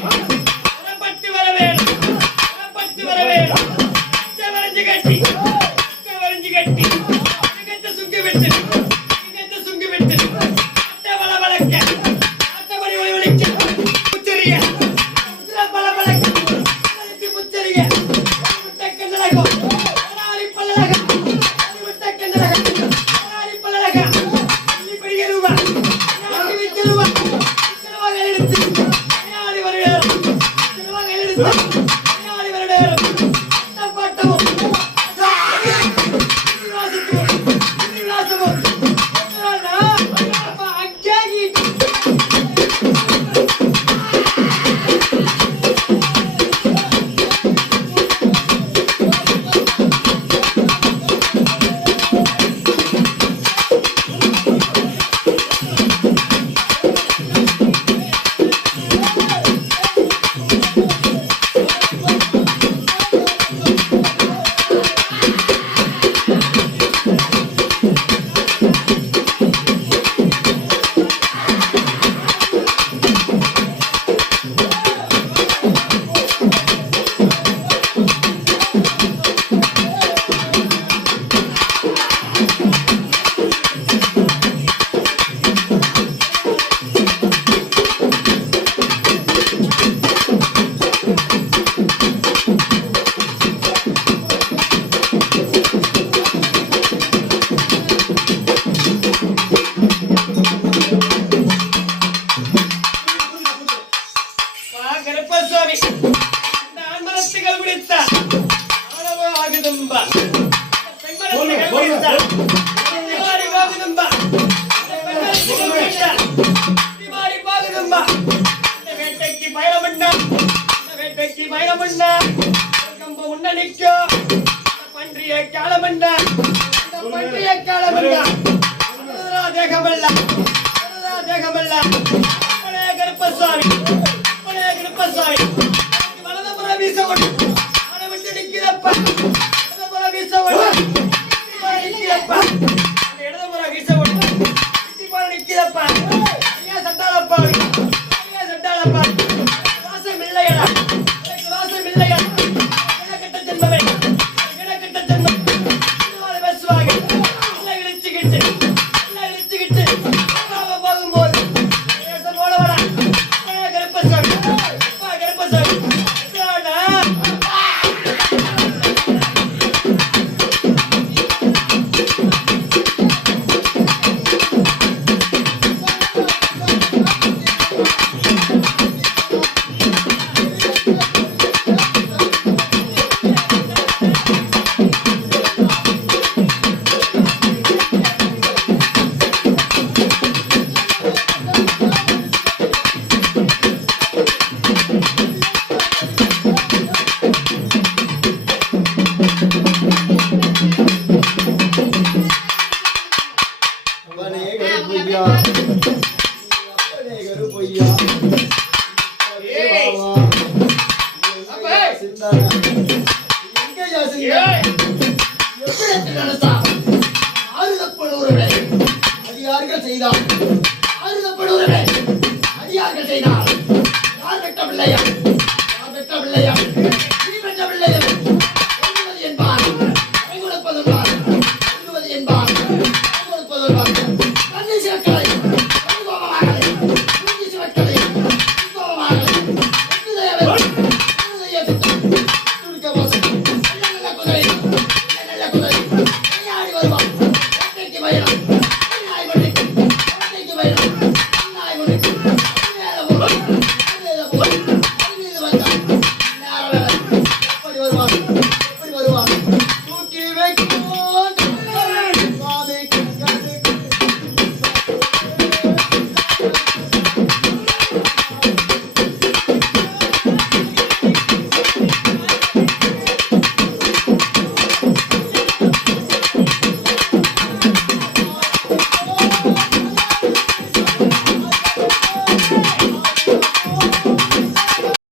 புறப்பட்டு வர வேணும், புறப்பட்டு வர வேணும். வரைஞ்சு கட்டி வரைஞ்சு கட்டி சுங்கு விட்டு சுங்கு விட்டு வள வளக்க அட்டபடி ஒளி ஒளிக்க புச்சரிய பல வளக்க புச்சரிய கண்ணழகம் பல்லழகம் கண்ணழகம் பல்லழகம் பெரியருவா விச்சருவா எடுத்து வருடம் எடுத்து பன்றிய காலமண்ட தேகமல்ல கருப்பசாமி வலதுபுற வீச விட்டு நிற்கிறப்ப இடதுபுற வீச நிற்கிறப்ப சட்டாளப்பா சட்டாளப்பா வாசம் இல்லையடா வாசம் இல்லையா கிட்ட ஜென்மமே கிட்ட ஜென்மம் பேசுவாங்க இழிச்சுக்கிட்டு போகும்போது போல வர கருப்பசாமி அடியார்கள் செய்தார் யார் பெற்ற பிள்ளையா